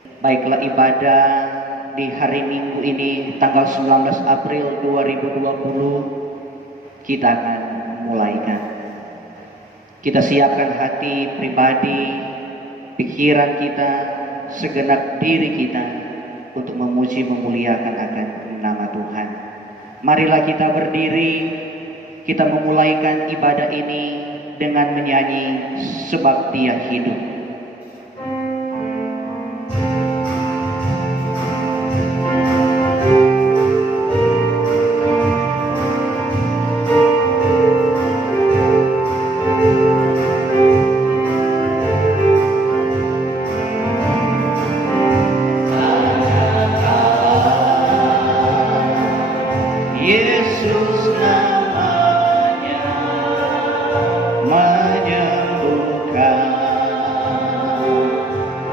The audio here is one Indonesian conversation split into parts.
Baiklah, ibadah di hari Minggu ini tanggal 19 April 2020 kita akan mulaikan. Kita siapkan hati pribadi, pikiran kita, segenap diri kita untuk memuji memuliakan akan nama Tuhan. Marilah kita berdiri, kita memulaikan ibadah ini dengan menyanyi Sebab Dia Hidup. Yesus namanya menyembuhkan,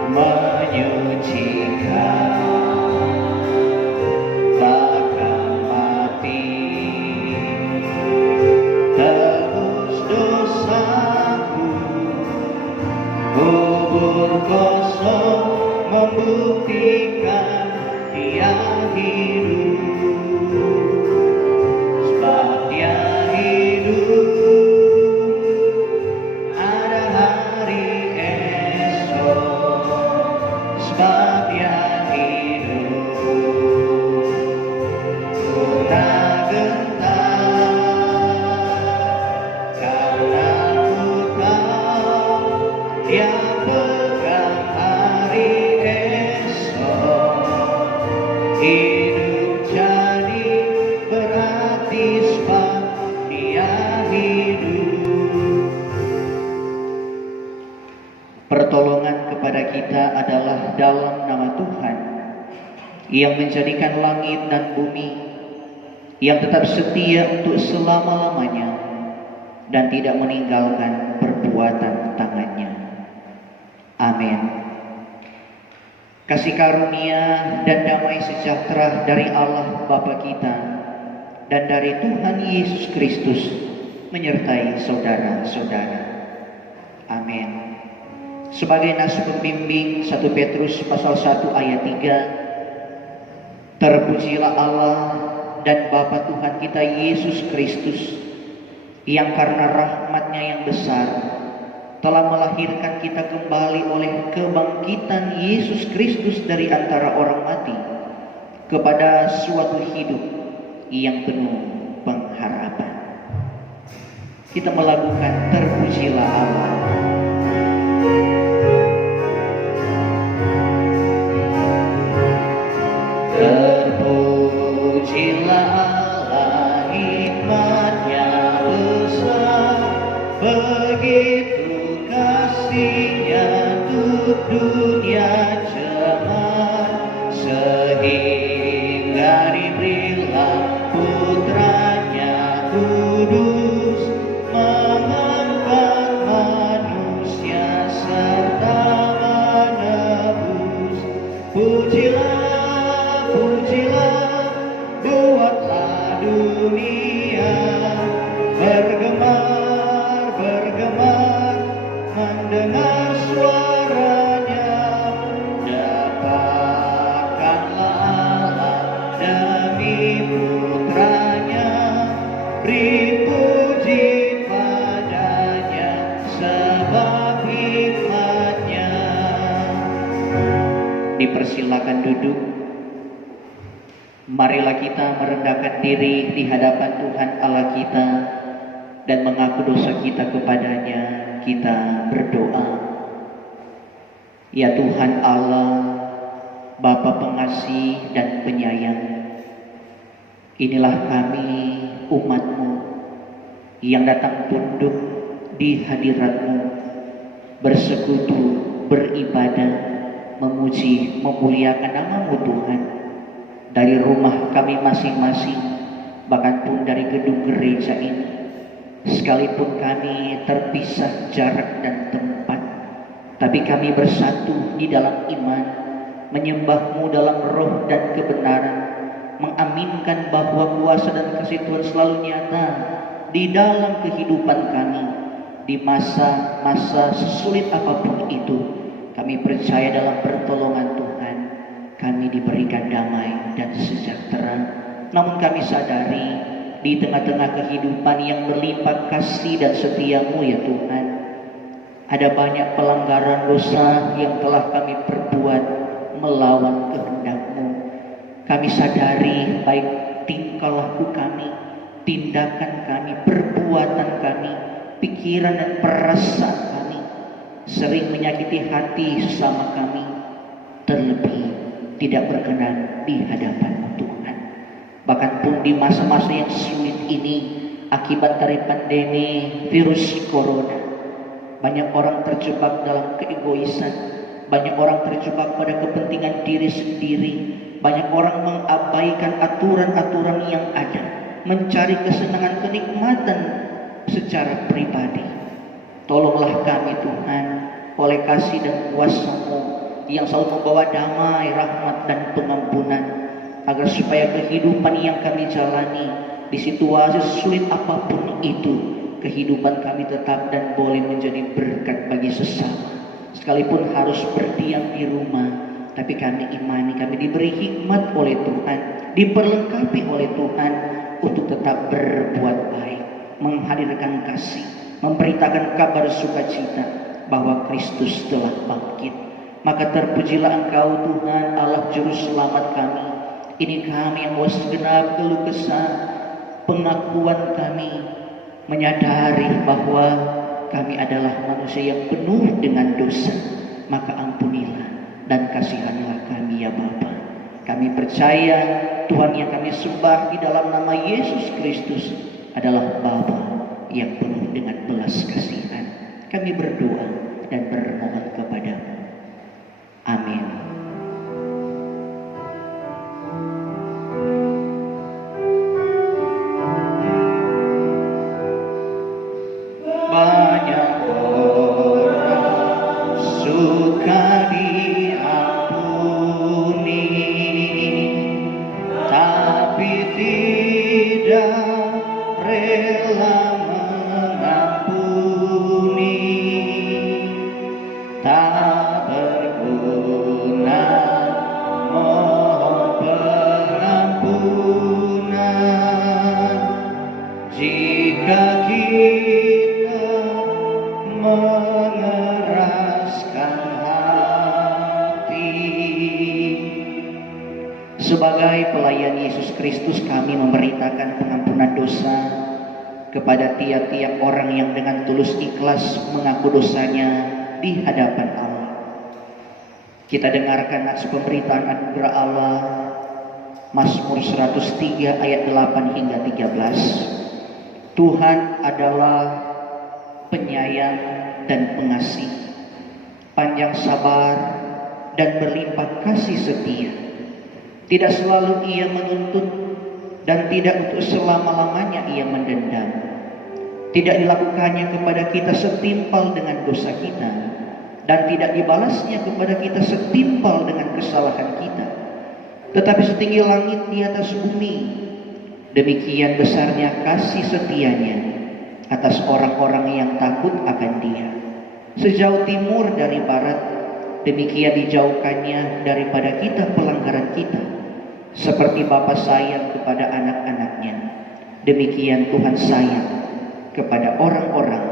menyucikan, takkan mati, tebus dosaku, kubur kosong membuktikan Dia hidup. Hidup jadi berarti sebab Dia hidup. Pertolongan kepada kita adalah dalam nama Tuhan yang menjadikan langit dan bumi, yang tetap setia untuk selama-lamanya dan tidak meninggalkan perbuatan tangannya. Amin. Kasih karunia dan damai sejahtera dari Allah Bapa kita dan dari Tuhan Yesus Kristus menyertai saudara-saudara. Amin. Sebagai nas pembimbing 1 Petrus pasal 1 ayat 3, terpujilah Allah dan Bapa Tuhan kita Yesus Kristus, yang karena rahmat-Nya yang besar telah melahirkan kita kembali oleh kebangkitan Yesus Kristus dari antara orang mati kepada suatu hidup yang penuh pengharapan. Kita melakukan terpujilah Allah. Terpujilah Allah, hikmat-Nya besar, begitu kasih-Nya untuk dunia cemar, sehingga diberilah Putra-Nya kudus, mengangkat manusia serta menebus. Pujilah, pujilah, buatlah dunia bergemar, bergemar, mendengar suaranya. Dapatkanlah Allah demi Putranya, beri puji padanya sebab hikmat-Nya. Dipersilakan duduk. Marilah kita merendahkan diri di hadapan Tuhan Allah kita dan mengaku dosa kita kepadanya. Kita berdoa. Ya Tuhan Allah, Bapa pengasih dan penyayang, inilah kami umat-Mu yang datang tunduk di hadirat-Mu, bersekutu, beribadah, memuji, memuliakan nama-Mu Tuhan, dari rumah kami masing-masing, bahkan pun dari gedung gereja ini. Sekalipun kami terpisah jarak dan tempat, tapi kami bersatu di dalam iman, menyembah-Mu dalam roh dan kebenaran, mengaminkan bahwa kuasa dan kasih Tuhan selalu nyata di dalam kehidupan kami. Di masa-masa sesulit apapun itu, kami percaya dalam pertolongan Tuhan. kami diberikan damai dan sejahtera. Namun kami sadari di tengah-tengah kehidupan yang berlimpah kasih dan setia-Mu ya Tuhan, ada banyak pelanggaran dosa yang telah kami perbuat melawan kehendak-Mu. Kami sadari baik tingkah laku kami, tindakan kami, perbuatan kami, pikiran dan perasaan kami sering menyakiti hati sesama kami, terlebih tidak berkenan di hadapan-Mu Tuhan. Bahkan pun di masa-masa yang sulit ini akibat dari pandemi virus corona, banyak orang terjebak dalam keegoisan, banyak orang terjebak pada kepentingan diri sendiri, banyak orang mengabaikan aturan-aturan yang ada, mencari kesenangan kenikmatan secara pribadi. Tolonglah kami Tuhan, oleh kasih dan kuasa-Mu yang selalu membawa damai, rahmat dan pengampunan, agar supaya kehidupan yang kami jalani di situasi sulit apapun itu, kehidupan kami tetap dan boleh menjadi berkat bagi sesama. Sekalipun harus berdiam di rumah, tapi kami imani kami diberi hikmat oleh Tuhan, diperlengkapi oleh Tuhan untuk tetap berbuat baik, menghadirkan kasih, memberitakan kabar sukacita bahwa Kristus telah bangkit. Maka terpujilah Engkau Tuhan Allah Juru Selamat kami. Ini kami yang mau segenap keluh kesah, pengakuan kami, menyadari bahwa kami adalah manusia yang penuh dengan dosa. Maka ampunilah dan kasihanilah kami ya Bapa. Kami percaya Tuhan yang kami sembah di dalam nama Yesus Kristus adalah Bapa yang penuh dengan belas kasihan. Kami berdoa dan bermohon kepada-Mu. Amin. Banyak orang suka diampuni, tapi tidak rela mengampuni. Tak berguna mohon pengampunan jika kita mengeraskan hati. Sebagai pelayan Yesus Kristus, kami memberitakan pengampunan dosa kepada tiap-tiap orang yang dengan tulus ikhlas mengaku dosanya di hadapan Allah. Kita dengarkan nats pemberitaan anugerah Allah, Mazmur 103 ayat 8 hingga 13. Tuhan adalah penyayang dan pengasih, panjang sabar dan berlimpah kasih setia. Tidak selalu Ia menuntut dan tidak untuk selama-lamanya Ia mendendam. Tidak dilakukannya kepada kita setimpal dengan dosa kita, dan tidak dibalasnya kepada kita setimpal dengan kesalahan kita. Tetapi setinggi langit di atas bumi, demikian besarnya kasih setianya atas orang-orang yang takut akan Dia. Sejauh timur dari barat, demikian dijauhkannya daripada kita pelanggaran kita. Seperti Bapa sayang kepada anak-anaknya, demikian Tuhan sayang kepada orang-orang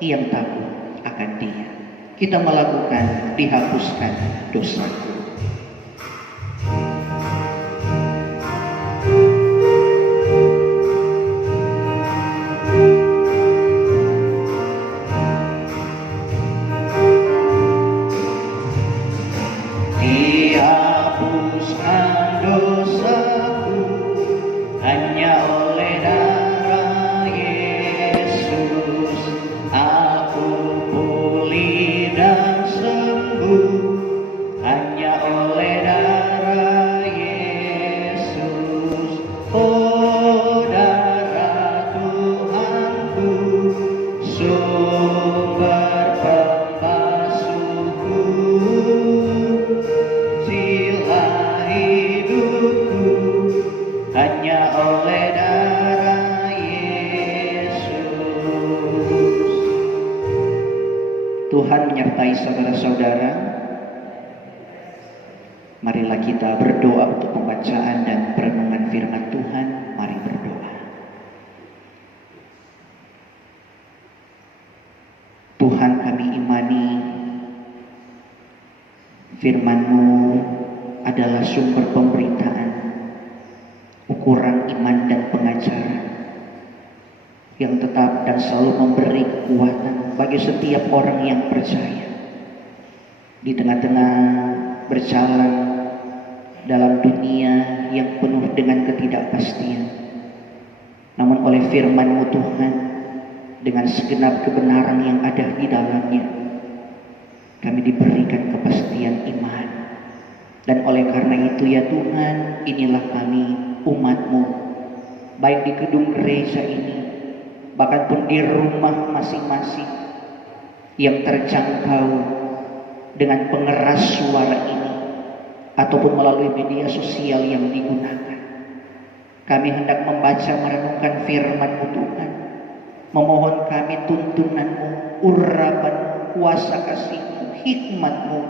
yang takut akan Dia. Kita melakukan dihapuskan dosaku. Dihapuskan dosaku hanya oleh darah Yesus. Aku pulih dan sembuh hanya oleh darah Yesus. Oh, darah Tuhanku, sumber pembasuhku, silah hidupku hanya oleh darah Yesus. Tuhan menyertai saudara-saudara. Marilah kita berdoa untuk pembacaan dan perenungan firman Tuhan. Mari berdoa. Tuhan, kami imani firman-Mu adalah sumber pemberitaan, ukuran iman dan pengajaran yang tetap dan selalu memberi kekuatan bagi setiap orang yang percaya. Di tengah-tengah berjalan dalam dunia yang penuh dengan ketidakpastian, namun oleh firman-Mu Tuhan, dengan segenap kebenaran yang ada di dalamnya, kami diberikan kepastian iman. Dan oleh karena itu ya Tuhan, inilah kami umat-Mu, baik di gedung gereja ini, bahkan pun di rumah masing-masing yang terjangkau dengan pengeras suara ini, ataupun melalui media sosial yang digunakan. Kami hendak membaca merenungkan firman-Mu Tuhan, memohon kami tuntunan-Mu, urapan-Mu, kuasa kasih-Mu, hikmat-Mu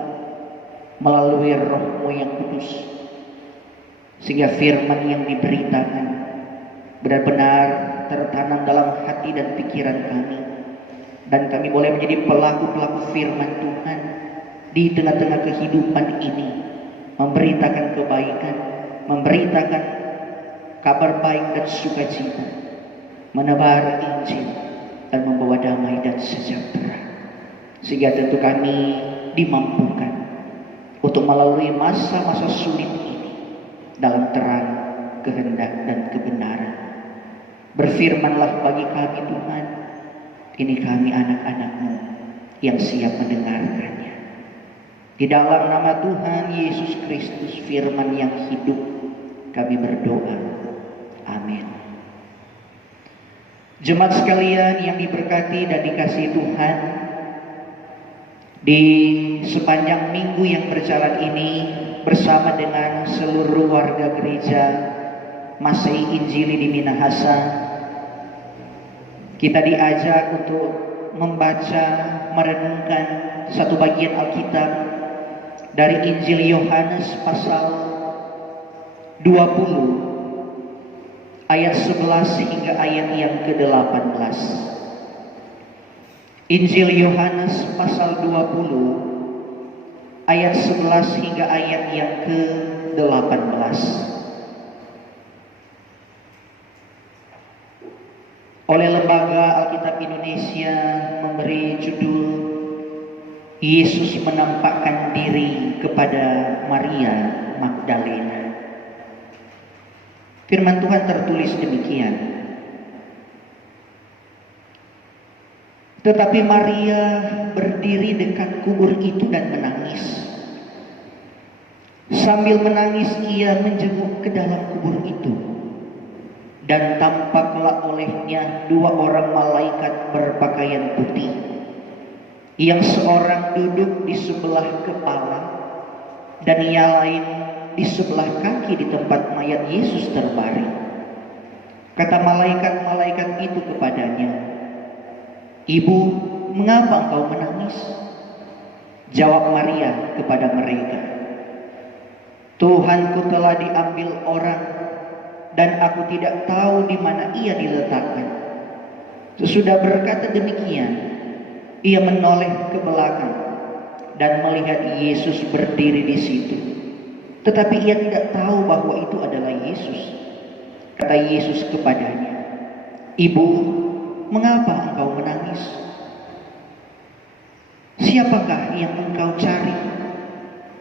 melalui Roh-Mu yang kudus, sehingga firman yang diberitakan benar-benar tertanam dalam hati dan pikiran kami, dan kami boleh menjadi pelaku-pelaku firman Tuhan di tengah-tengah kehidupan ini, memberitakan kebaikan, memberitakan kabar baik dan sukacita, menebar Injil dan membawa damai dan sejahtera, sehingga tentu kami dimampukan untuk melalui masa-masa sulit ini dalam terang kehendak dan kebenaran. Berfirmanlah bagi kami Tuhan, ini kami anak-anak-Mu yang siap mendengarkannya. Di dalam nama Tuhan Yesus Kristus, firman yang hidup, kami berdoa. Amin. Jemaat sekalian yang diberkati dan dikasihi Tuhan, di sepanjang minggu yang berjalan ini, bersama dengan seluruh warga gereja Masehi Injili di Minahasa, kita diajak untuk membaca, merenungkan satu bagian Alkitab dari Injil Yohanes pasal 20 ayat 11 hingga ayat yang ke-18. Injil Yohanes pasal 20 ayat 11 hingga ayat yang ke-18. Oleh Lembaga Alkitab Indonesia memberi judul Yesus menampakkan diri kepada Maria Magdalena. Firman Tuhan tertulis demikian. Tetapi Maria berdiri dekat kubur itu dan menangis. Sambil menangis ia menjenguk ke dalam kubur itu. Dan tampaklah olehnya dua orang malaikat berpakaian putih, yang seorang duduk di sebelah kepala dan yang lain di sebelah kaki di tempat mayat Yesus terbaring. Kata malaikat-malaikat itu kepadanya, "Ibu, mengapa engkau menangis?" Jawab Maria kepada mereka, "Tuhanku telah diambil orang, dan aku tidak tahu di mana ia diletakkan." Sesudah berkata demikian, ia menoleh ke belakang dan melihat Yesus berdiri di situ. Tetapi ia tidak tahu bahwa itu adalah Yesus. Kata Yesus kepadanya, "Ibu, mengapa engkau menangis? Siapakah yang engkau cari?"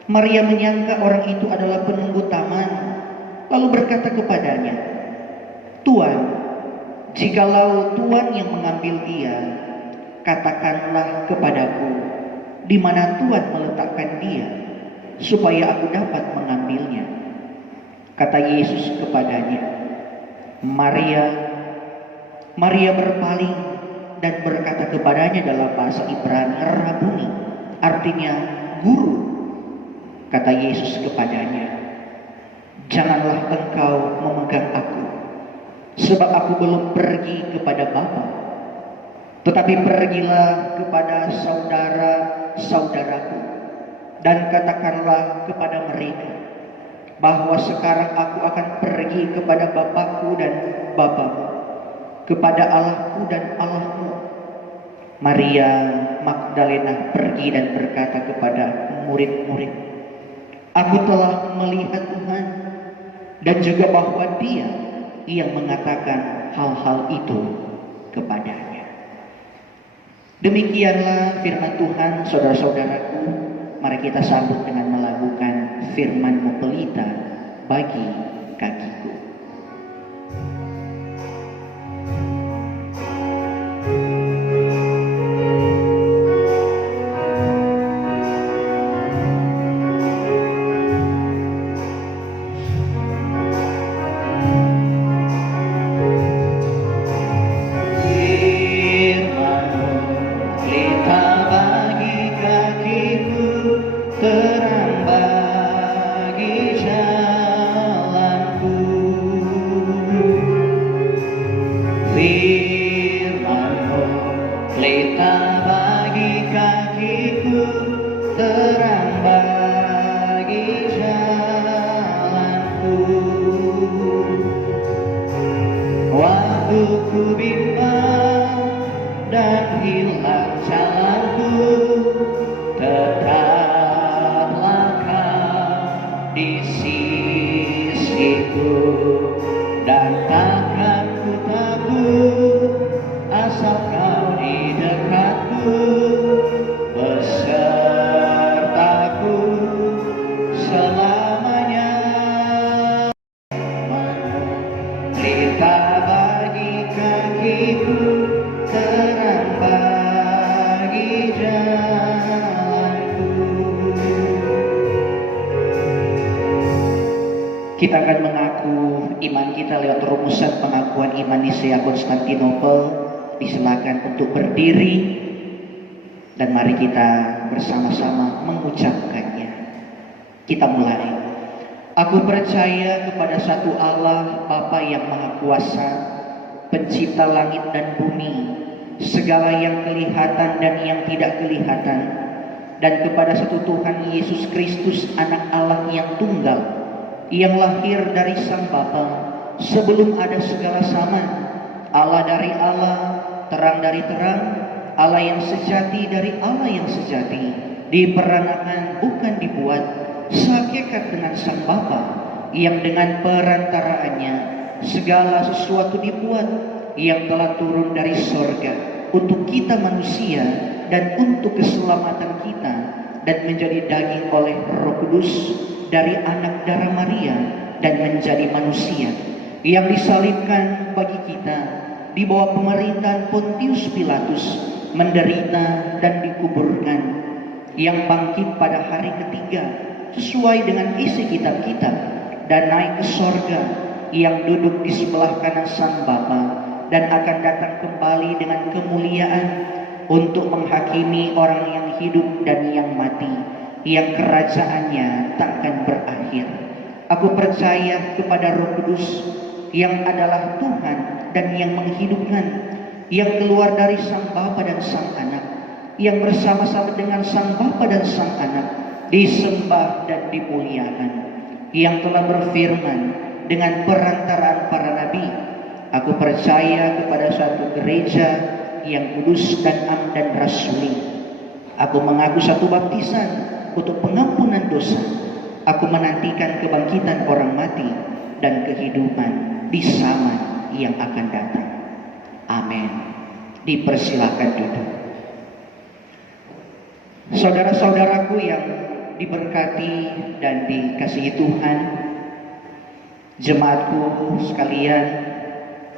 Maria menyangka orang itu adalah penunggu taman, lalu berkata kepadanya, "Tuan, jikalau Tuan yang mengambil dia, katakanlah kepadaku di mana Tuan meletakkan dia, supaya aku dapat mengambilnya." Kata Yesus kepadanya, "Maria." Maria berpaling dan berkata kepadanya dalam bahasa Ibrani, "Rabuni," artinya guru. Kata Yesus kepadanya, "Janganlah engkau memegang aku, sebab aku belum pergi kepada Bapa. Tetapi pergilah kepada saudara-saudaraku dan katakanlah kepada mereka bahwa sekarang aku akan pergi kepada Bapakku dan Bapamu, kepada Allahku dan Allahmu. Maria Magdalena pergi dan berkata kepada murid-murid, aku telah melihat Tuhan, dan juga bahwa Dia yang mengatakan hal-hal itu kepadanya. Demikianlah firman Tuhan, saudara-saudaraku. Mari kita sambut dengan melakukan firman-Mu pelita bagi kakiku. Ku bimbang dan hilang jalanku, tetaplah Kau di sisiku, dan takkan ku takut asal Kau di dekatku, besertaku selamanya. Pelita bagi kakiku, terang bagi jalanku. Kita akan mengaku iman kita lewat rumusan pengakuan iman Nisea Konstantinopel. Disilakan untuk berdiri dan mari kita bersama-sama mengucapkannya. Kita mulai. Aku percaya kepada satu Allah, Bapa yang Maha Kuasa, pencipta langit dan bumi, segala yang kelihatan dan yang tidak kelihatan, dan kepada satu Tuhan Yesus Kristus, Anak Allah yang tunggal, yang lahir dari Sang Bapa, sebelum ada segala zaman, Allah dari Allah, terang dari terang, Allah yang sejati dari Allah yang sejati, diperanakan bukan dibuat, sehakikat dengan Sang Bapa, yang dengan perantaraannya segala sesuatu dibuat, yang telah turun dari sorga untuk kita manusia dan untuk keselamatan kita, dan menjadi daging oleh Roh Kudus dari anak darah Maria dan menjadi manusia, yang disalibkan bagi kita di bawah pemerintahan Pontius Pilatus, menderita dan dikuburkan, yang bangkit pada hari ketiga sesuai dengan isi kitab-kitab, dan naik ke sorga, yang duduk di sebelah kanan Sang Bapa, dan akan datang kembali dengan kemuliaan untuk menghakimi orang yang hidup dan yang mati, yang kerajaannya takkan berakhir. Aku percaya kepada Roh Kudus, yang adalah Tuhan dan yang menghidupkan, yang keluar dari Sang Bapa dan Sang Anak, yang bersama-sama dengan Sang Bapa dan Sang Anak disembah dan dimuliakan, yang telah berfirman dengan perantaraan para nabi. Aku percaya kepada suatu gereja yang kudus dan am dan rasuli. Aku mengaku satu baptisan untuk pengampunan dosa. Aku menantikan kebangkitan orang mati dan kehidupan di zaman yang akan datang. Amin. Dipersilakan duduk. Saudara-saudaraku yang diberkati dan dikasihi Tuhan, jemaatku sekalian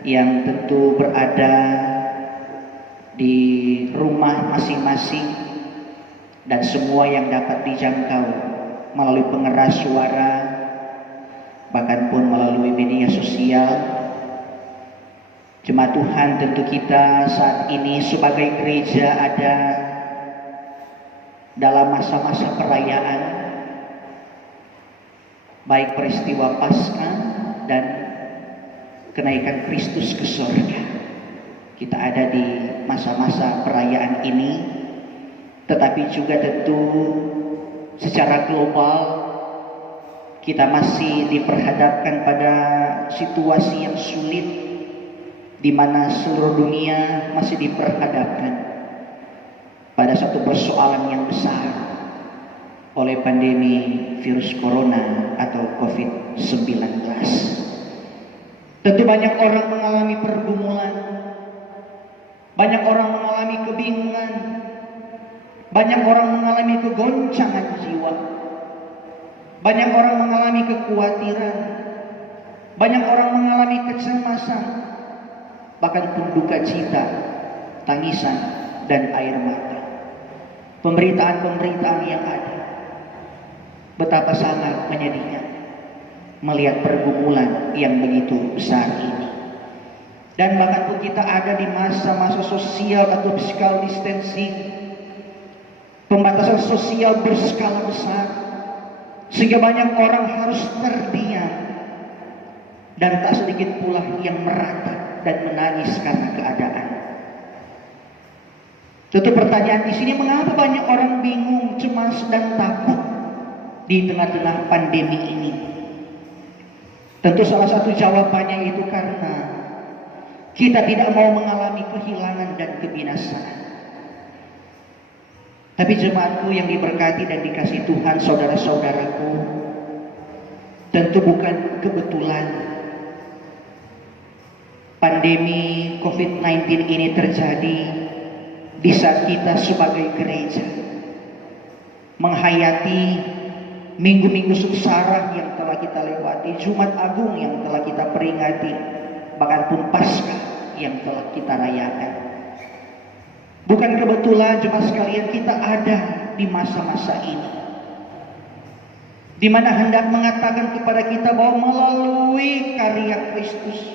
yang tentu berada di rumah masing-masing dan semua yang dapat dijangkau melalui pengeras suara, bahkan pun melalui media sosial. Jemaat Tuhan, tentu kita saat ini sebagai gereja ada dalam masa-masa perayaan, baik peristiwa Paskah dan kenaikan Kristus ke sorga. Kita ada di masa-masa perayaan ini, tetapi juga tentu secara global kita masih diperhadapkan pada situasi yang sulit, di mana seluruh dunia masih diperhadapkan pada satu persoalan yang besar oleh pandemi virus corona atau COVID-19. Tentu banyak orang mengalami pergumulan, banyak orang mengalami kebingungan, banyak orang mengalami kegoncangan jiwa, banyak orang mengalami kekhawatiran, banyak orang mengalami kecemasan, bahkan pun duka cita, tangisan, dan air mata. Pemberitaan-pemberitaan yang ada, betapa sangat menyedihkan melihat pergumulan yang begitu besar ini. Dan bahkan pun kita ada di masa-masa sosial atau physical distancing, pembatasan sosial berskala besar, sehingga banyak orang harus terdiam, dan tak sedikit pula yang meratap dan menangis karena keadaan. Tentu pertanyaan di sini, mengapa banyak orang bingung, cemas, dan takut di tengah-tengah pandemi ini? Tentu salah satu jawabannya itu karena kita tidak mau mengalami kehilangan dan kebinasaan. Tapi jemaatku yang diberkati dan dikasihi Tuhan, saudara-saudaraku, tentu bukan kebetulan pandemi COVID-19 ini terjadi di saat kita sebagai gereja menghayati minggu-minggu sengsara yang telah kita lewati, Jumat Agung yang telah kita peringati, bahkan pun Paskah yang telah kita rayakan. Bukan kebetulan jemaat sekalian kita ada di masa-masa ini, di mana hendak mengatakan kepada kita bahwa melalui karya Kristus,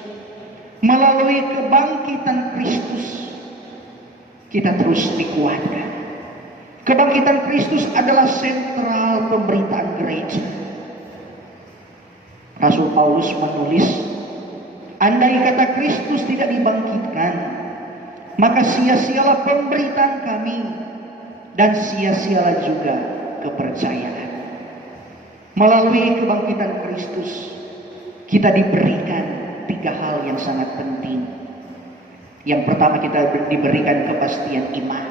melalui kebangkitan Kristus, kita terus dikuatkan. Kebangkitan Kristus adalah sentral pemberitaan gereja. Rasul Paulus menulis, andai kata Kristus tidak dibangkitkan, maka sia-sialah pemberitaan kami dan sia-sialah juga kepercayaan. Melalui kebangkitan Kristus, kita diberikan 3 hal yang sangat penting. Yang pertama, kita diberikan kepastian iman,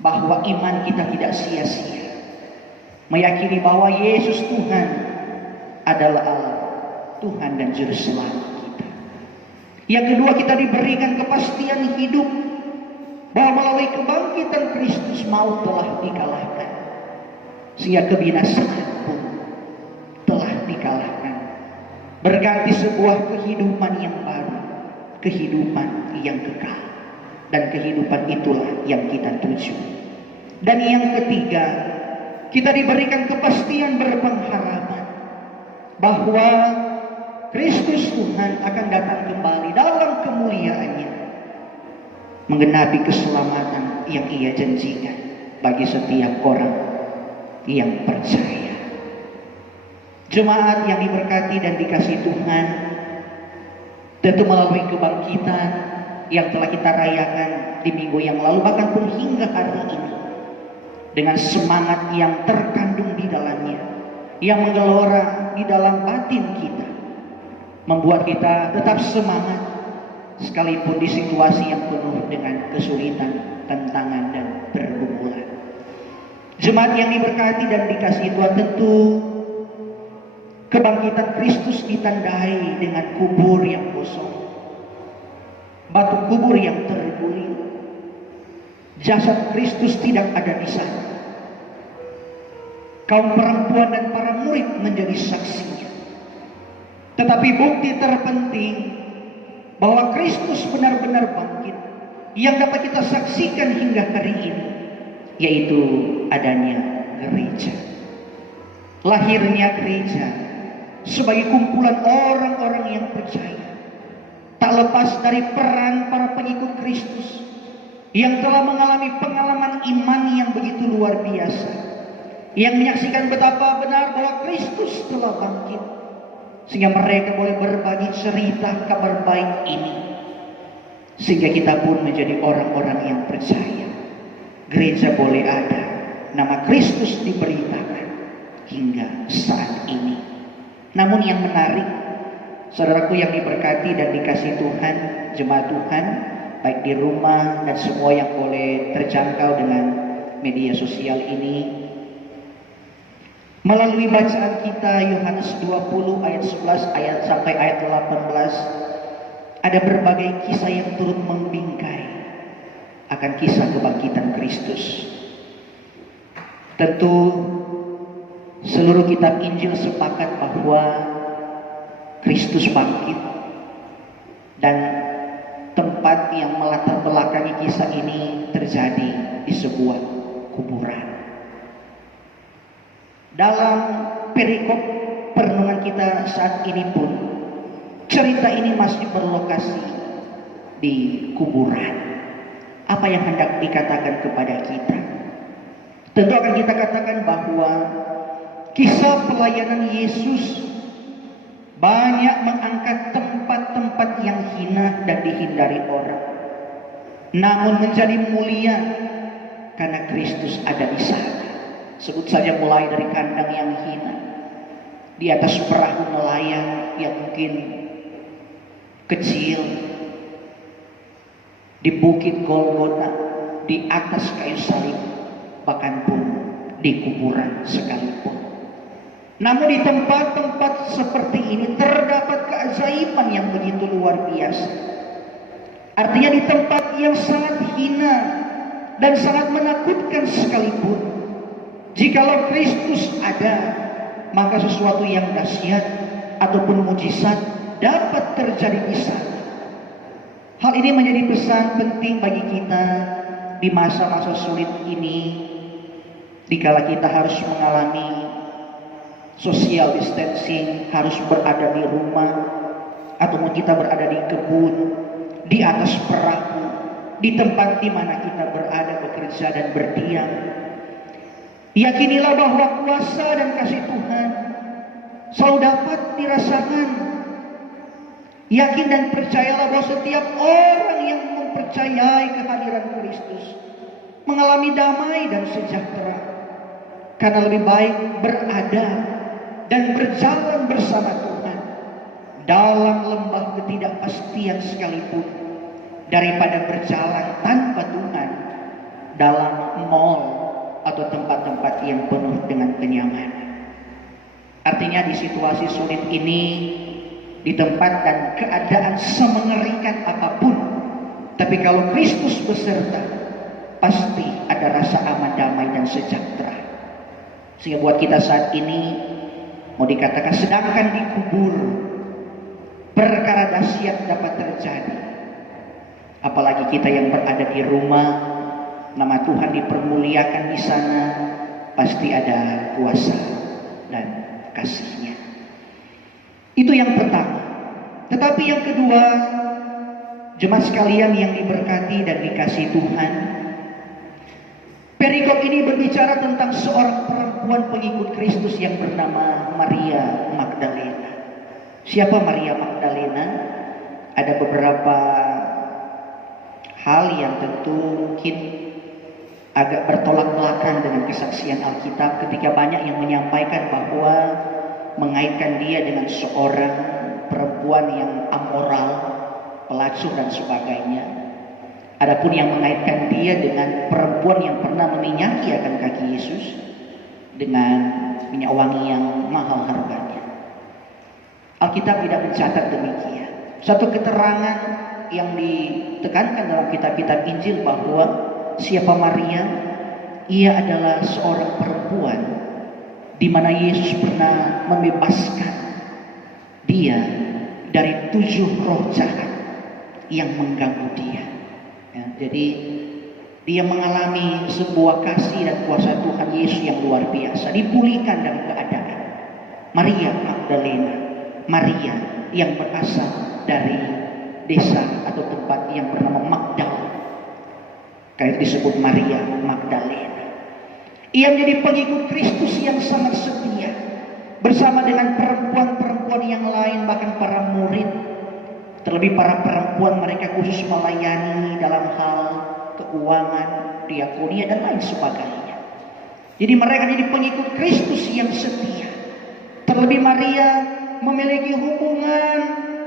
bahwa iman kita tidak sia-sia, meyakini bahwa Yesus Tuhan adalah Allah, Tuhan dan Juru Selamat kita. Yang kedua, kita diberikan kepastian hidup, bahwa melalui kebangkitan Kristus maut telah dikalahkan, sehingga kebinasaan pun telah dikalahkan, berganti sebuah kehidupan yang baru, kehidupan yang kekal. Dan kehidupan itulah yang kita tuju. Dan yang ketiga, kita diberikan kepastian berpengharapan bahwa Kristus Tuhan akan datang kembali dalam kemuliaannya, menggenapi keselamatan yang Ia janjikan bagi setiap orang yang percaya. Jemaat yang diberkati dan dikasihi Tuhan, tentu melalui kebangkitan yang telah kita rayakan di minggu yang lalu, bahkan pun hingga hari ini, dengan semangat yang terkandung di dalamnya, yang menggelora di dalam batin kita, membuat kita tetap semangat sekalipun di situasi yang penuh dengan kesulitan, tantangan, dan pergumulan. Jemaat yang diberkati dan dikasihi Tuhan, tentu kebangkitan Kristus ditandai dengan kubur yang kosong, batu kubur yang terguling. Jasad Kristus tidak ada di sana. Kaum perempuan dan para murid menjadi saksinya. Tetapi bukti terpenting bahwa Kristus benar-benar bangkit, yang dapat kita saksikan hingga hari ini, yaitu adanya gereja. Lahirnya gereja sebagai kumpulan orang-orang yang percaya, tak lepas dari peran para pengikut Kristus yang telah mengalami pengalaman iman yang begitu luar biasa, yang menyaksikan betapa benar bahwa Kristus telah bangkit, sehingga mereka boleh berbagi cerita kabar baik ini, sehingga kita pun menjadi orang-orang yang percaya. Gereja boleh ada nama Kristus diberitakan hingga saat ini. Namun yang menarik, saudaraku yang diberkati dan dikasih Tuhan, jemaat Tuhan, baik di rumah dan semua yang boleh terjangkau dengan media sosial ini, melalui bacaan kita Yohanes 20 ayat 11 sampai ayat 18, ada berbagai kisah yang turut membingkai akan kisah kebangkitan Kristus. Tentu seluruh kitab Injil sepakat bahwa Kristus bangkit, dan tempat yang melatar belakangi kisah ini terjadi di sebuah kuburan. Dalam perikop perenungan kita saat ini pun, cerita ini masih berlokasi di kuburan. Apa yang hendak dikatakan kepada kita? Tentu akan kita katakan bahwa kisah pelayanan Yesus banyak mengangkat tempat-tempat yang hina dan dihindari orang, namun menjadi mulia karena Kristus ada di sana. Sebut saja mulai dari kandang yang hina, di atas perahu nelayan yang mungkin kecil, di bukit Golgota, di atas kayu salib, bahkan pun di kuburan sekalipun. Namun di tempat-tempat seperti ini terdapat keajaiban yang begitu luar biasa. Artinya di tempat yang sangat hina dan sangat menakutkan sekalipun, jikalau Kristus ada, maka sesuatu yang dahsyat ataupun mujizat dapat terjadi di sana. Hal ini menjadi pesan penting bagi kita di masa-masa sulit ini, dikala kita harus mengalami social distancing, harus berada di rumah, ataupun kita berada di kebun, di atas perahu, di tempat di mana kita berada, bekerja dan berdiam. Yakinilah bahwa kuasa dan kasih Tuhan selalu dapat dirasakan. Yakin dan percayalah bahwa setiap orang yang mempercayai kehadiran Kristus mengalami damai dan sejahtera, karena lebih baik berada dan berjalan bersama Tuhan dalam lembah ketidakpastian sekalipun, daripada berjalan tanpa Tuhan dalam mall atau tempat-tempat yang penuh dengan kenyamanan. Artinya di situasi sulit ini, di tempat dan keadaan semengerikan apapun, tapi kalau Kristus beserta, pasti ada rasa aman, damai dan sejahtera. Sehingga buat kita saat ini, mau dikatakan sedangkan dikubur, perkara dahsyat dapat terjadi. Apalagi kita yang berada di rumah, nama Tuhan dipermuliakan di sana, pasti ada kuasa dan kasih-Nya. Itu yang pertama. Tetapi yang kedua, jemaat sekalian yang diberkati dan dikasihi Tuhan, perikop ini berbicara tentang seorang perempuan pengikut Kristus yang bernama Maria Magdalena. Siapa Maria Magdalena? Ada beberapa hal yang tentu mungkin agak bertolak belakang dengan kesaksian Alkitab, ketika banyak yang menyampaikan bahwa mengaitkan dia dengan seorang perempuan yang amoral, pelacur dan sebagainya. Adapun yang mengaitkan dia dengan perempuan yang pernah meminyaki akan kaki Yesus dengan minyak wangi yang mahal harganya. Alkitab tidak mencatat demikian. Satu keterangan yang ditekankan dalam kitab-kitab Injil bahwa siapa Maria? Ia adalah seorang perempuan di mana Yesus pernah membebaskan dia dari 7 roh jahat yang mengganggu dia. Ya, jadi dia mengalami sebuah kasih dan kuasa Tuhan Yesus yang luar biasa, dipulihkan dari keadaan. Maria Magdalena, Maria yang berasal dari desa atau tempat yang bernama Magdal, karena itu disebut Maria Magdalena. Ia menjadi pengikut Kristus yang sangat setia, bersama dengan perempuan-perempuan yang lain, bahkan para murid. Terlebih para perempuan, mereka khusus melayani dalam hal keuangan, diakonia dan lain sebagainya. Jadi mereka jadi pengikut Kristus yang setia. Terlebih Maria memiliki hubungan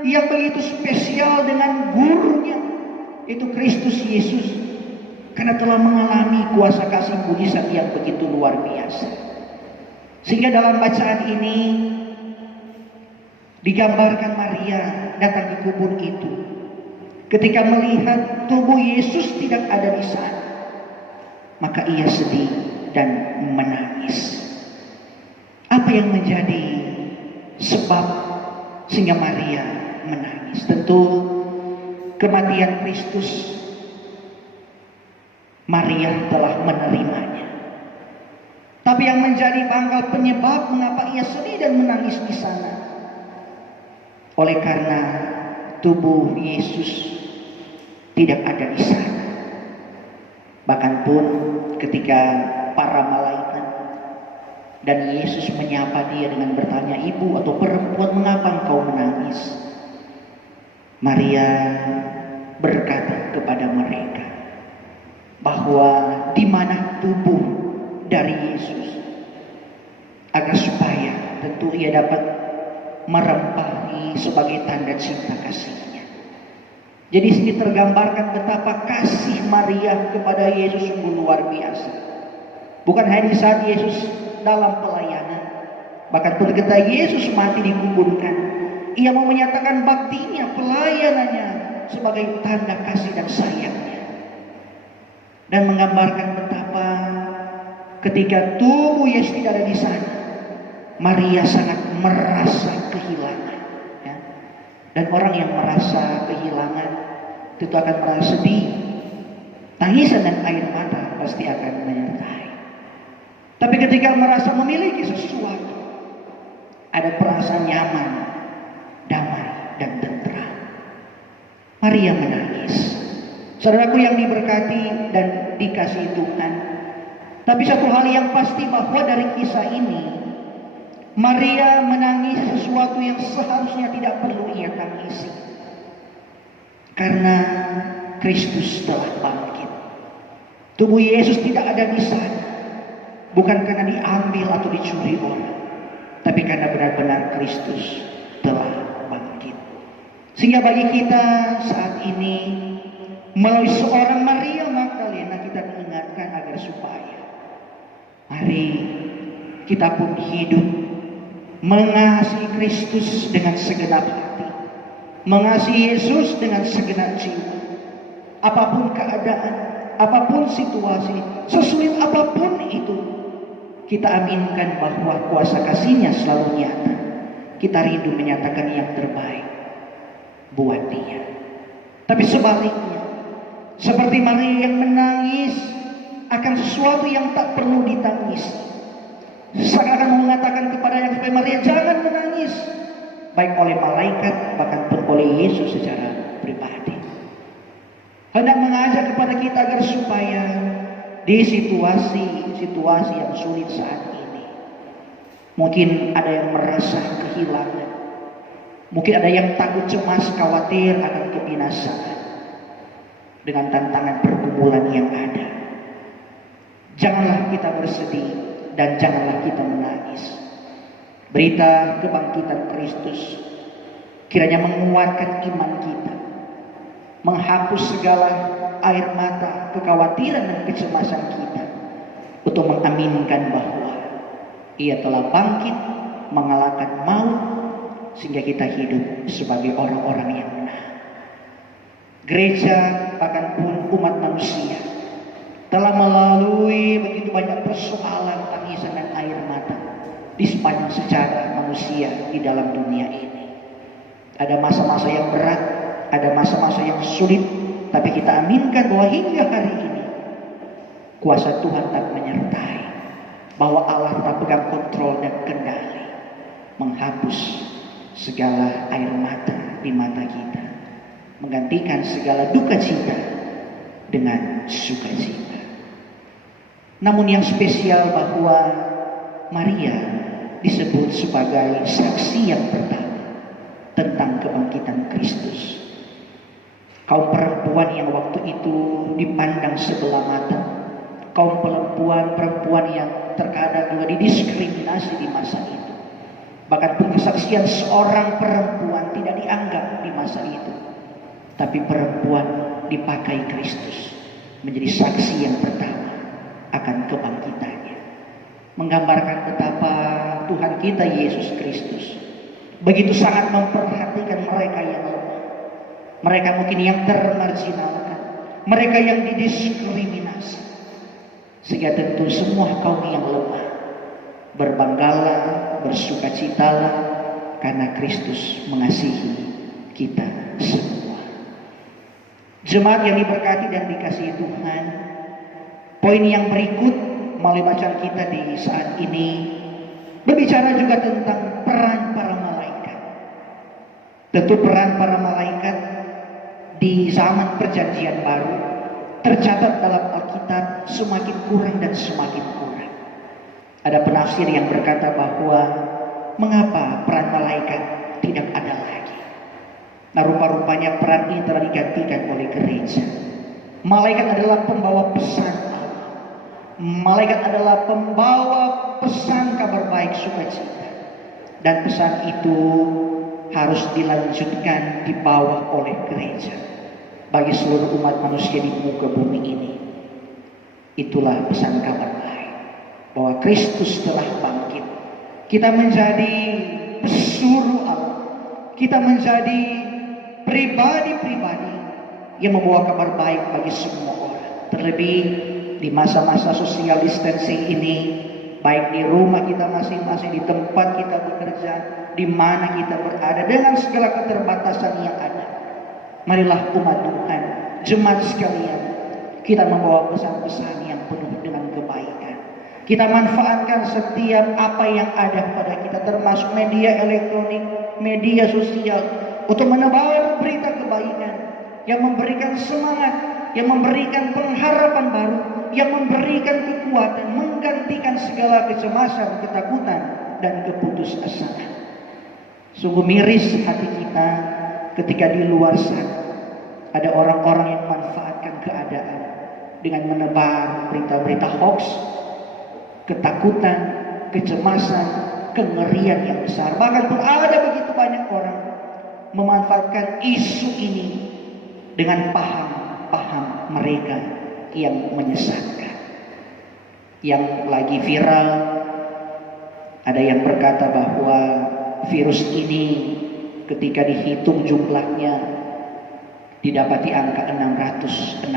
yang begitu spesial dengan gurunya, itu Kristus Yesus. Karena telah mengalami kuasa kasih mujizat yang begitu luar biasa. Sehingga dalam bacaan ini digambarkan Maria datang di kubur itu. Ketika melihat tubuh Yesus tidak ada di sana, maka ia sedih dan menangis. Apa yang menjadi sebab sehingga Maria menangis? Tentu kematian Kristus Maria telah menerimanya. Tapi yang menjadi pangkal penyebab mengapa ia sedih dan menangis di sana, oleh karena tubuh Yesus tidak ada di sana. Bahkan pun ketika para malaikat dan Yesus menyapa dia dengan bertanya, "Ibu atau perempuan, mengapa engkau menangis?" Maria berkata kepada mereka bahwa di mana tubuh dari Yesus, agar supaya tentu ia dapat merempahi sebagai tanda cinta kasihnya. Jadi sini tergambarkan betapa kasih Maria kepada Yesus sungguh luar biasa. Bukan hanya saat Yesus dalam pelayanan, bahkan ketika Yesus mati dikuburkan, ia mau menyatakan baktinya, pelayanannya sebagai tanda kasih dan sayangnya. Dan menggambarkan betapa ketika tubuh Yesus tidak ada di sana, Maria sangat merasa kehilangan. Ya. Dan orang yang merasa kehilangan itu akan merasa sedih. Tangisan dan air mata pasti akan menyertai. Tapi ketika merasa memiliki sesuatu, ada perasaan nyaman, damai, dan tentram. Maria menangis. Saudaraku yang diberkati dan dikasihi Tuhan. Tapi satu hal yang pasti bahwa dari kisah ini, Maria menangis sesuatu yang seharusnya tidak perlu ia tangisi. Karena Kristus telah bangkit. Tubuh Yesus tidak ada di sana. Bukan karena diambil atau dicuri orang, tapi karena benar-benar Kristus telah bangkit. Sehingga bagi kita saat ini, melalui seorang Maria Magdalena, kita diingatkan agar supaya mari kita pun hidup mengasihi Kristus dengan segenap hati, mengasihi Yesus dengan segenap jiwa. Apapun keadaan, apapun situasi, sesulit apapun itu, kita aminkan bahwa kuasa kasih-Nya selalu nyata. Kita rindu menyatakan yang terbaik buat Dia. Tapi sebaliknya, seperti Maria yang menangis akan sesuatu yang tak perlu ditangis, seakan-akan mengatakan kepada yang supaya Maria jangan menangis, baik oleh malaikat bahkan pun oleh Yesus secara pribadi. Hendak mengajak kepada kita agar supaya di situasi yang sulit saat ini, mungkin ada yang merasa kehilangan, mungkin ada yang takut, cemas, khawatir akan kebinasaan dengan tantangan pergumulan yang ada. Janganlah kita bersedih dan janganlah kita menangis. Berita kebangkitan Kristus kiranya menguatkan iman kita, menghapus segala air mata, kekhawatiran dan kecemasan kita, untuk mengaminkan bahwa Ia telah bangkit, mengalahkan maut, sehingga kita hidup sebagai orang-orang yang benar. Gereja bahkan pun umat manusia telah melalui begitu banyak persoalan, tangisan dan air mata di sepanjang sejarah manusia di dalam dunia ini. Ada masa-masa yang berat, ada masa-masa yang sulit, tapi kita aminkan bahwa hingga hari ini kuasa Tuhan tak menyertai, bahwa Allah tak pegang kontrol dan kendali, menghapus segala air mata di mata kita, menggantikan segala duka cita dengan sukacita. Namun yang spesial bahwa Maria disebut sebagai saksi yang pertama tentang kebangkitan Kristus. Kaum perempuan yang waktu itu dipandang sebelah mata, kaum perempuan yang terkadang juga didiskriminasi di masa itu. Bahkan pun kesaksian seorang perempuan tidak dianggap di masa itu. Tapi perempuan dipakai Kristus menjadi saksi yang pertama akan kebangkitannya. Menggambarkan betapa Tuhan kita Yesus Kristus begitu sangat memperhatikan mereka yang lemah. Mereka mungkin yang termarginalkan, mereka yang didiskriminasi. Sehingga tentu semua kaum yang lemah berbanggalah, bersukacitalah karena Kristus mengasihi kita semua. Jemaat yang diberkati dan dikasihi Tuhan, poin yang berikut melalui bacaan kita di saat ini berbicara juga tentang peran para malaikat. Tentu peran para malaikat di zaman perjanjian baru tercatat dalam Alkitab semakin kurang dan semakin kurang. Ada penafsir yang berkata bahwa mengapa peran malaikat tidak ada lagi. Nah, rupa-rupanya peran ini telah digantikan oleh gereja. Malaikat adalah pembawa pesan Allah. Malaikat adalah pembawa pesan kabar baik sukacita. Dan pesan itu harus dilanjutkan dibawa oleh gereja bagi seluruh umat manusia di muka bumi ini. Itulah pesan kabar baik, bahwa Kristus telah bangkit. Kita menjadi pesuruh Allah. Kita menjadi pribadi-pribadi yang membawa kabar baik bagi semua orang. Terlebih di masa-masa social distancing ini, baik di rumah kita masing-masing, di tempat kita bekerja, di mana kita berada, dengan segala keterbatasan yang ada. Marilah umat Tuhan, jemaat sekalian, kita membawa pesan-pesan yang penuh dengan kebaikan. Kita manfaatkan setiap apa yang ada pada kita, termasuk media elektronik, media sosial, untuk menebar berita kebaikan yang memberikan semangat, yang memberikan pengharapan baru, yang memberikan kekuatan, menggantikan segala kecemasan, ketakutan, dan keputusasaan. Sungguh miris hati kita ketika di luar sana ada orang-orang yang memanfaatkan keadaan dengan menebar berita-berita hoax, ketakutan, kecemasan, kengerian yang besar. Bahkan pun ada begitu banyak orang memanfaatkan isu ini dengan paham-paham mereka yang menyesatkan. Yang lagi viral, ada yang berkata bahwa virus ini ketika dihitung jumlahnya didapati angka 666,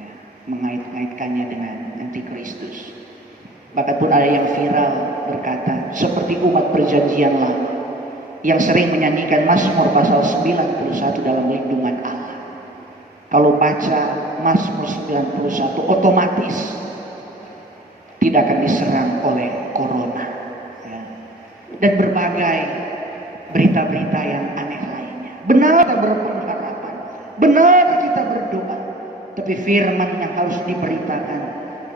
ya, mengait-ngaitkannya dengan antikristus. Bahkan pun ada yang viral berkata seperti umat perjanjian lama yang sering menyanyikan Mazmur pasal 91 dalam lindungan Allah. Kalau baca Mazmur 91 otomatis tidak akan diserang oleh corona, ya, dan berbagai berita-berita yang aneh lainnya. Benar kita berpengharapan, benar kita berdoa, tapi firman yang harus diberitakan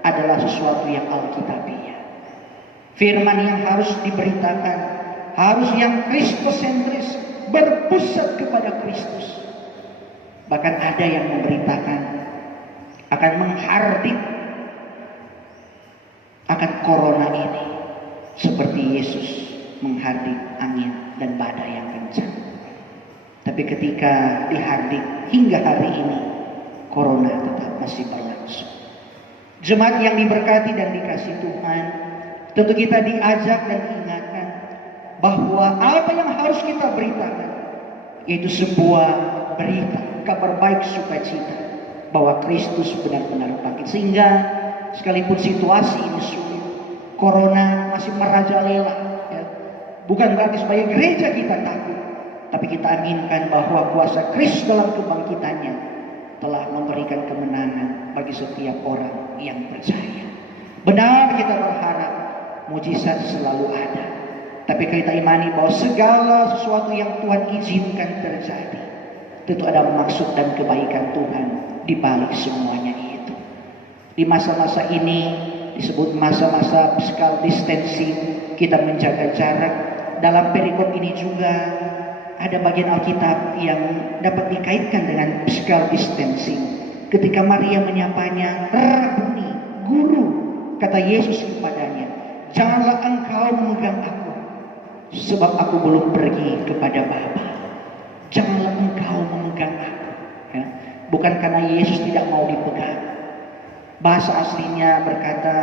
adalah sesuatu yang alkitabiah. Firman yang harus diberitakan harus yang Kristosentris, berpusat kepada Kristus. Bahkan ada yang memberitakan akan menghardik akan corona ini seperti Yesus menghardik angin dan badai yang kencang. Tapi ketika dihardik hingga hari ini, corona tetap masih berlangsung. Jemaat yang diberkati dan dikasihi Tuhan, tentu kita diajak dan diingatkan bahwa apa yang harus kita beritakan yaitu sebuah berita, kabar baik sukacita bahwa Kristus benar-benar bangkit. Sehingga sekalipun situasi ini sulit, corona masih merajalela, ya, bukan berarti sebagai gereja kita takut, tapi kita aminkan bahwa kuasa Kristus dalam kebangkitannya telah memberikan kemenangan bagi setiap orang yang percaya. Benar kita berharap mujizat selalu ada, tapi kita imani bahwa segala sesuatu yang Tuhan izinkan terjadi, tentu ada maksud dan kebaikan Tuhan di balik semuanya itu. Di masa-masa ini disebut masa-masa physical distancing, kita menjaga jarak. Dalam perikop ini juga ada bagian Alkitab yang dapat dikaitkan dengan physical distancing. Ketika Maria menyapanya, Rabuni, guru, kata Yesus kepadanya, janganlah engkau memegang aku, sebab aku belum pergi kepada Bapa. Janganlah engkau memegang aku. Ya. Bukan karena Yesus tidak mau dipegang. Bahasa aslinya berkata,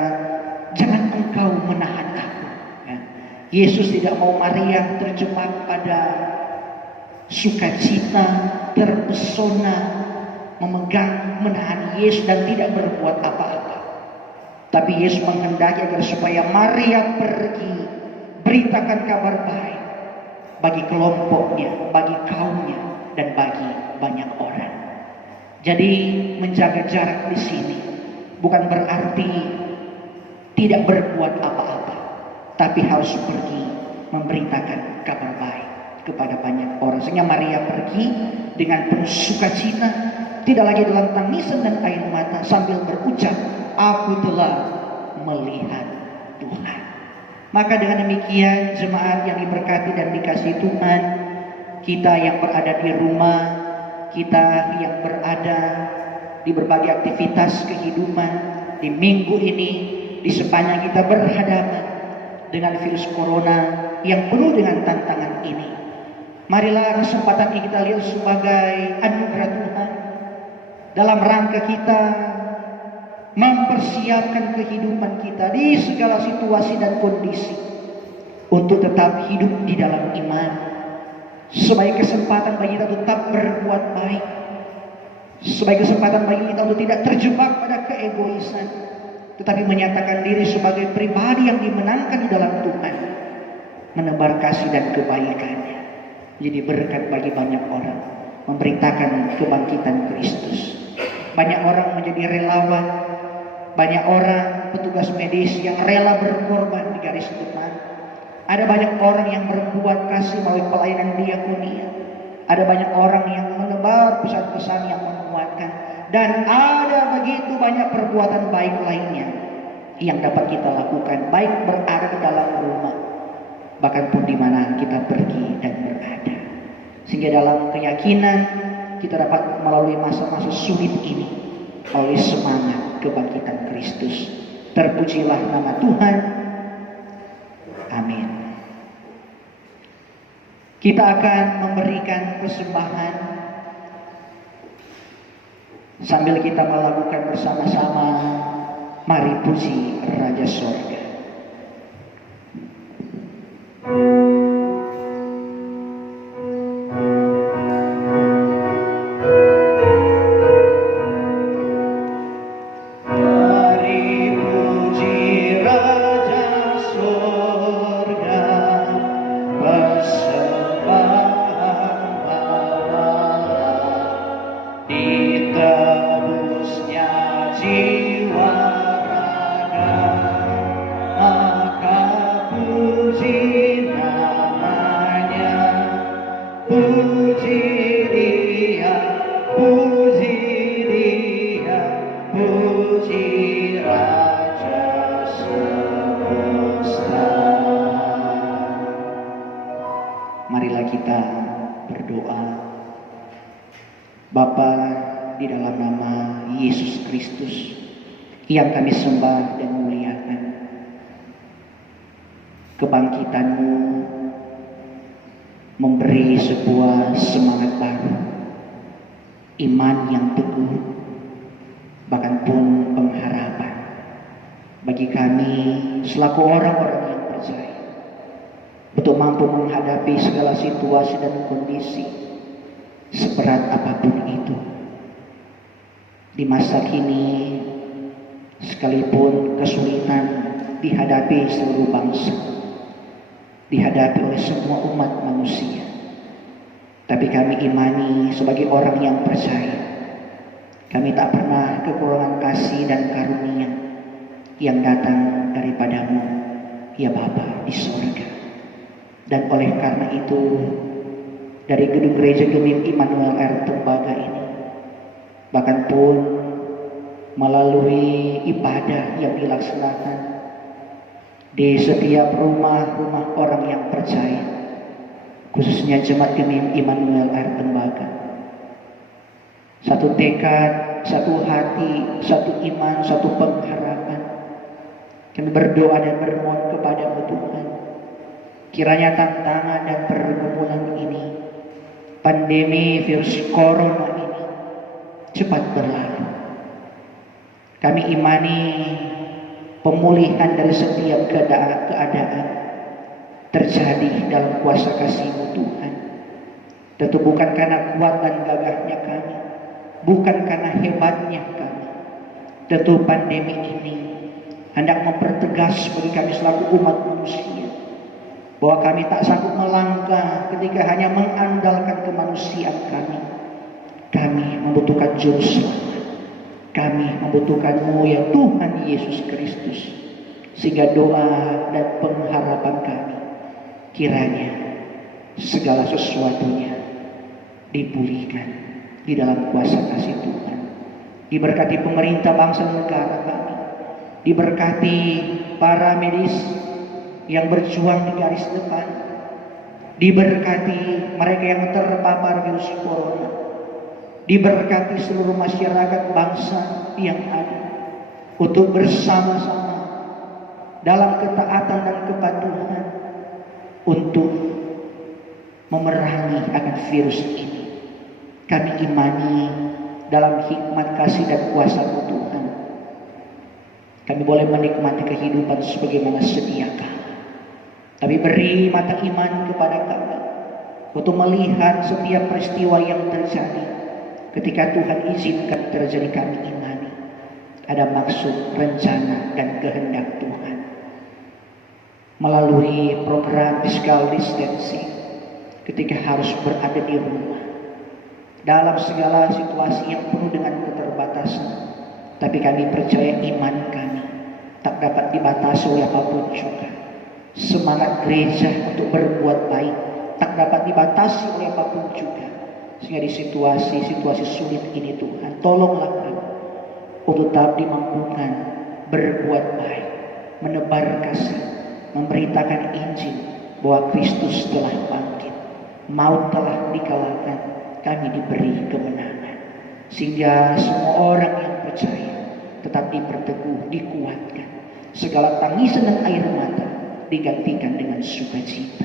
jangan engkau menahan aku. Ya. Yesus tidak mau Maria terjebak pada sukacita, terpesona, memegang, menahan Yesus dan tidak berbuat apa-apa. Tapi Yesus menghendaki agar supaya Maria pergi, beritakan kabar baik bagi kelompoknya, bagi kaumnya, dan bagi banyak orang. Jadi menjaga jarak di sini bukan berarti tidak berbuat apa-apa, tapi harus pergi memberitakan kabar baik kepada banyak orang. Sehingga Maria pergi dengan penuh sukacita, tidak lagi dalam tangisan dan air mata, sambil berucap, aku telah melihat Tuhan. Maka dengan demikian jemaat yang diberkati dan dikasihi Tuhan, kita yang berada di rumah, kita yang berada di berbagai aktivitas kehidupan, di minggu ini, di sepanjang kita berhadapan dengan virus corona yang penuh dengan tantangan ini, marilah kesempatan ini kita lihat sebagai anugerah Tuhan dalam rangka kita mempersiapkan kehidupan kita di segala situasi dan kondisi untuk tetap hidup di dalam iman, sebagai kesempatan bagi kita tetap berbuat baik, sebagai kesempatan bagi kita untuk tidak terjebak pada keegoisan, tetapi menyatakan diri sebagai pribadi yang dimenangkan di dalam Tuhan, menebar kasih dan kebaikannya, jadi berkat bagi banyak orang, memberitakan kebangkitan Kristus. Banyak orang menjadi relawan, banyak orang petugas medis yang rela berkorban di garis depan. Ada banyak orang yang berbuat kasih melalui pelayanan diakonia. Ada banyak orang yang menebar pesan-pesan yang menguatkan. Dan ada begitu banyak perbuatan baik lainnya yang dapat kita lakukan, baik berada di dalam rumah, bahkan pun di mana kita pergi dan berada. Sehingga dalam keyakinan kita dapat melalui masa-masa sulit ini melalui semangat kebangkitan Kristus. Terpujilah nama Tuhan. Amin. Kita akan memberikan persembahan sambil kita melakukan bersama-sama mari puji Raja Sorga. Marilah kita berdoa. Bapa, di dalam nama Yesus Kristus yang kami sembah dan muliakan, kebangkitan-Mu memberi sebuah semangat baru, iman yang teguh, bahkan pun pengharapan bagi kami selaku orang-orang yang percaya untuk mampu menghadapi segala situasi dan kondisi seberat apapun itu. Di masa kini, sekalipun kesulitan dihadapi seluruh bangsa, dihadapi oleh semua umat manusia, tapi kami imani sebagai orang yang percaya, kami tak pernah kekurangan kasih dan karunia yang datang daripada-Mu, ya Bapa di surga. Dan oleh karena itu, dari gedung gereja Gemim Immanuel R. Tembaga ini, bahkan pun melalui ibadah yang dilaksanakan di setiap rumah-rumah orang yang percaya, khususnya Jemaat Gemim Immanuel R. Tembaga, satu tekad, satu hati, satu iman, satu pengharapan. Kami berdoa dan bermohon kepada-Mu Tuhan, kiranya tantangan dan pergumulan ini, pandemi virus corona ini cepat berlalu. Kami imani pemulihan dari setiap keadaan terjadi dalam kuasa kasih-Mu Tuhan. Tentu bukan karena kuat dan gagahnya kami, bukan karena hebatnya kami. Tentu pandemi ini hendak mempertegas bagi kami selaku umat manusia bahwa kami tak sanggup melangkah ketika hanya mengandalkan kemanusiaan kami. Kami membutuhkan juru selamat. Kami membutuhkan-Mu ya Tuhan Yesus Kristus. Sehingga doa dan pengharapan kami, kiranya segala sesuatunya dipulihkan di dalam kuasa kasih Tuhan. Diberkati pemerintah bangsa dan negara kami. Diberkati para medis yang berjuang di garis depan. Diberkati mereka yang terpapar virus corona. Diberkati seluruh masyarakat bangsa yang ada untuk bersama-sama dalam ketaatan dan kepatuhan untuk memerangi akan virus ini. Kami imani dalam hikmat kasih dan kuasa-Mu Tuhan, kami boleh menikmati kehidupan sebagaimana sedia kala. Tapi beri mata iman kepada kami untuk melihat setiap peristiwa yang terjadi. Ketika Tuhan izinkan terjadi, kami imani ada maksud, rencana, dan kehendak Tuhan. Melalui program physical distancing, ketika harus berada di rumah, dalam segala situasi yang penuh dengan keterbatasan, tapi kami percaya iman kami tak dapat dibatasi oleh apapun juga. Semangat gereja untuk berbuat baik tak dapat dibatasi oleh apapun juga. Sehingga di situasi-situasi sulit ini Tuhan, tolonglah kami untuk tetap dimampukan berbuat baik, menebar kasih, memberitakan Injil bahwa Kristus telah bangkit, maut telah dikalahkan, kami diberi kemenangan. Sehingga semua orang yang percaya tetap diperteguh, dikuatkan. Segala tangisan dan air mata digantikan dengan sukacita.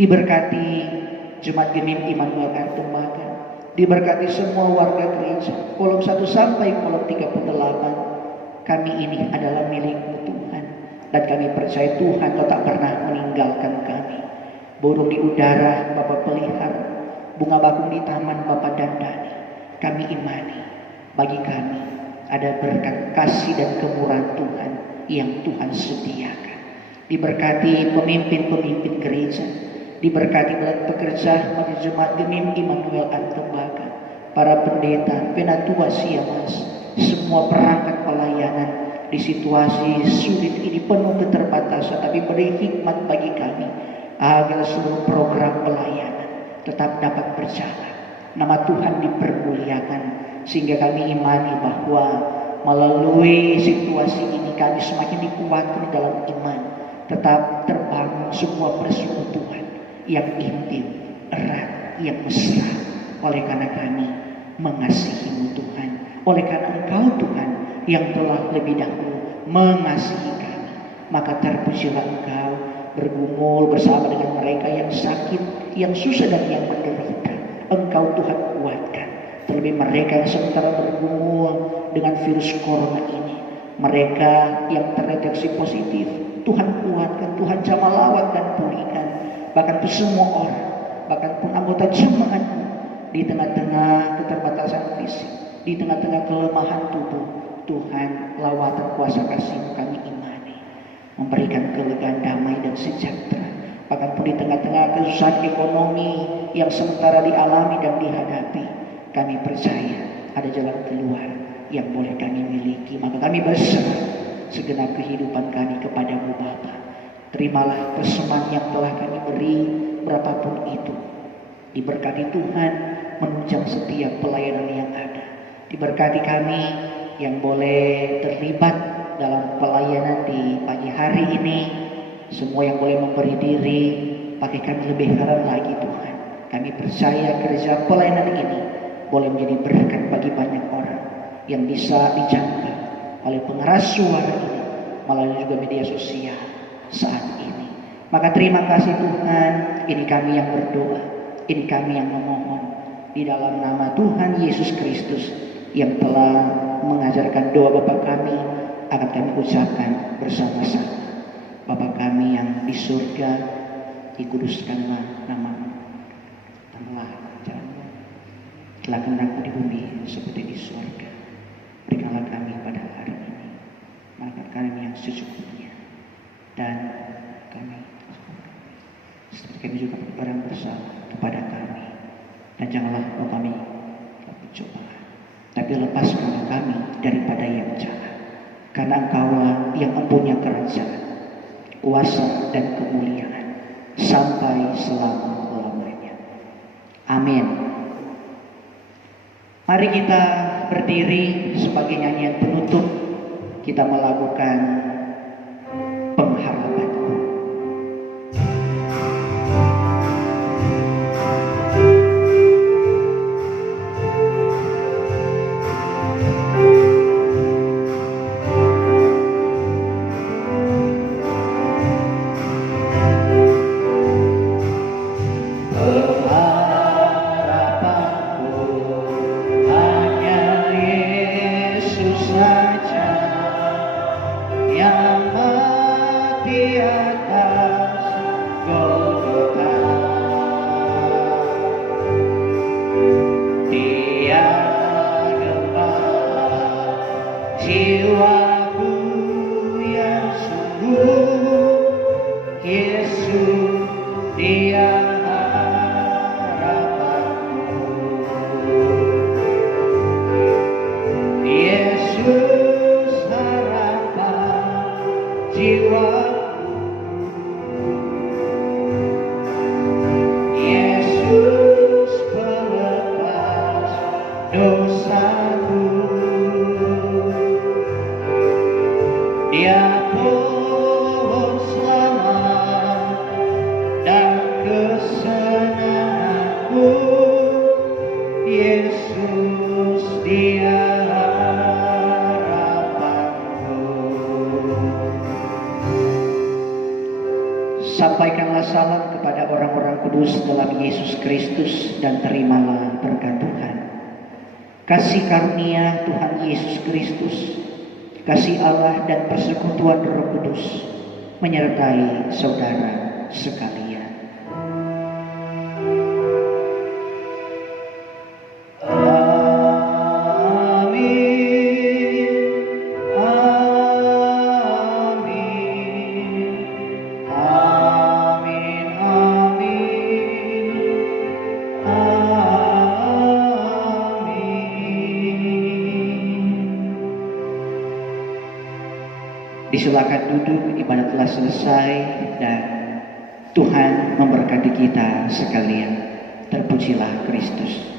Diberkati Jemaat Gemim Immanuel Artumbaga, diberkati semua warga gereja, kolom 1 sampai kolom 38. Kami ini adalah milik-Mu Tuhan, dan kami percaya Tuhan Kau tak pernah meninggalkan kami. Burung di udara Bapa pelihara, bunga bakung di taman Bapa dandani. Kami imani bagi kami ada berkat kasih dan kemurahan Tuhan yang Tuhan sediakan. Diberkati pemimpin-pemimpin gereja, diberkati badan pekerja Majelis Jemaat Gemim Immanuel Artumbaga, para pendeta, penatua siamas, semua perangkat pelayanan di situasi sulit ini penuh keterbatasan, tapi beri hikmat bagi kami agar seluruh program pelayanan tetap dapat berjalan. Nama Tuhan dipermuliakan, sehingga kami imani bahwa melalui situasi ini kami semakin dikuatkan dalam iman, tetap terbangun sebuah persekutuan yang intim, erat, yang mesra. Oleh karena kami mengasihi-Mu Tuhan, oleh karena Engkau Tuhan yang telah lebih dahulu mengasihi kami, maka terpujilah Engkau bergumul bersama dengan mereka yang sakit, yang susah dan yang menderita. Engkau Tuhan kuatkan, terlebih mereka yang sementara bergumul dengan virus corona ini, mereka yang terdeteksi positif, Tuhan kuatkan, Tuhan jamah lawat dan pulihkan. Bahkan itu semua orang, bahkan pun anggota jemaat-Mu di tengah-tengah keterbatasan fisik, di tengah-tengah kelemahan tubuh, Tuhan lawatan kuasa kasih-Mu kami imani, memberikan kelegaan, damai dan sejahtera. Bahkan pun di tengah-tengah kesusahan ekonomi yang sementara dialami dan dihadapi, kami percaya ada jalan keluar yang boleh kami miliki. Maka kami berserah segenap kehidupan kami kepada-Mu Bapa. Terimalah persembahan yang telah kami beri, berapapun itu. Diberkati Tuhan menunjang setiap pelayanan yang ada. Diberkati kami yang boleh terlibat dalam pelayanan di pagi hari ini. Semua yang boleh memberi diri, pakai kami lebih haram lagi Tuhan. Kami percaya kerja pelayanan ini boleh menjadi berkat bagi banyak orang. yang bisa dijangkau oleh pengeras suara ini melalui juga media sosial saat ini. Maka terima kasih Tuhan, ini kami yang berdoa, ini kami yang memohon di dalam nama Tuhan Yesus Kristus yang telah mengajarkan doa Bapa kami akan kami ucapkan bersama-sama. Bapa kami yang di surga, dikuduskanlah namamu, datanglah kerajaan-Mu, telah kehendakmu di bumi seperti di surga. Berikanlah kami pada hari ini makan kami yang secukupnya, dan kami seperti kami juga berbarang bersalah kepada kami, dan janganlah kami pencobaan, tapi lepaskanlah kami daripada yang jahat, karena Engkaulah yang mempunyai kerajaan, kuasa dan kemuliaan sampai selama-lamanya. Amin. Mari kita berdiri sebagai nyanyian penutup. Kita melakukan pengharapan. Sampaikanlah salam kepada orang-orang kudus dalam Yesus Kristus dan terimalah berkat Tuhan. Kasih karunia Tuhan Yesus Kristus, kasih Allah dan persekutuan Roh Kudus menyertai saudara sekalian. Silakan duduk, ibadah telah selesai dan Tuhan memberkati kita sekalian. Terpujilah Kristus.